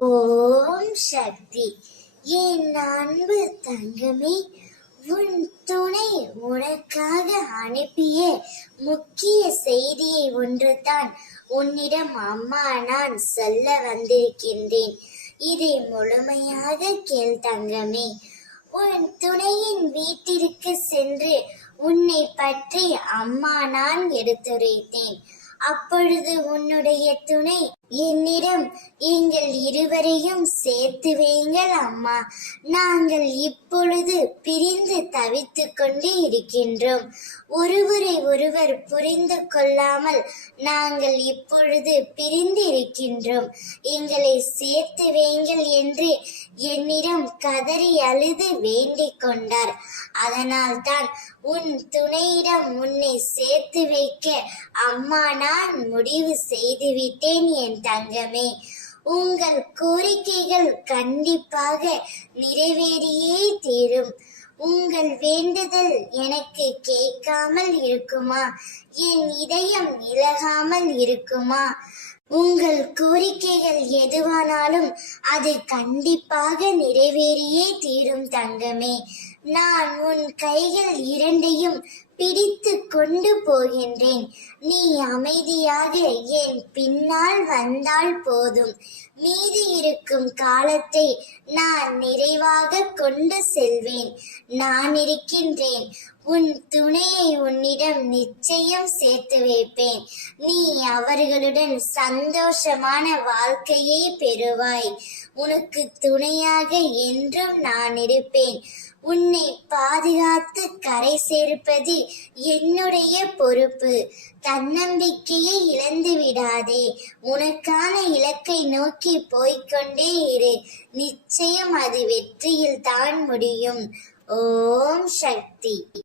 ஓம் சக்தி. என் அன்பு தங்கமே, உன் துணை உனக்காக அனுப்பிய முக்கிய செய்தியை ஒன்றுதான் உன்னிடம் அம்மா நான் சொல்ல வந்திருக்கின்றேன். இதை முழுமையாக கேள் தங்கமே. உன் துணையின் வீட்டிற்கு சென்று உன்னை பற்றி அம்மா நான் எடுத்துரைத்தேன். அப்பொழுது உன்னுடைய துணை என்னிடம், எங்கள் இருவரையும் சேர்த்து வையுங்கள் அம்மா, நாங்கள் இப்பொழுது பிரிந்து தவித்துக் கொண்டு இருக்கின்றோம். ஒருவரை ஒருவர் புரிந்து கொள்ளாமல் நாங்கள் இப்பொழுது பிரிந்து இருக்கின்றோம், எங்களை சேர்த்து வையுங்கள் என்று என்னிடம் கதறி அழுது வேண்டிக் கொண்டார். அதனால் தான் உன் துணையிடம் உன்னை சேர்த்து வைக்க அம்மா நான் முடிவு செய்துவிட்டேன் என் தங்கமே. உங்கள் கோரிக்கைகள் கண்டிப்பாக நிறைவேறியே தீரும். உங்கள் வேண்டுதல் எனக்கு கேட்காமல் இருக்குமா? என் இதயம் இலகாமல் இருக்குமா? உங்கள் கோரிக்கைகள் எதுவானாலும் அது கண்டிப்பாக நிறைவேறியே தீரும் தங்கமே. நான் உன் கைகள் இரண்டையும் பிடித்து கொண்டு போகின்றேன். நீ அமைதியாக என் பின்னால் வந்தால் போதும். மீதி இருக்கும் காலத்தை நான் நிறைவாக கொண்டு செல்வேன். நான் இருக்கின்றேன். உன் துணையை உன்னிடம் நிச்சயம் சேர்த்து வைப்பேன். நீ அவர்களுடன் சந்தோஷமான வாழ்க்கையை பெறுவாய். உனக்கு துணையாக என்றும் நான் இருப்பேன். உன்னை பாதுகாத்து கரை சேர்ப்பது என்னுடைய பொறுப்பு. தன்னம்பிக்கையை இழந்து விடாதே. உனக்கான இலக்கை நோக்கி போய்கொண்டே இரு. நிச்சயம் அது வெற்றியில் தான் முடியும். ஓம் சக்தி.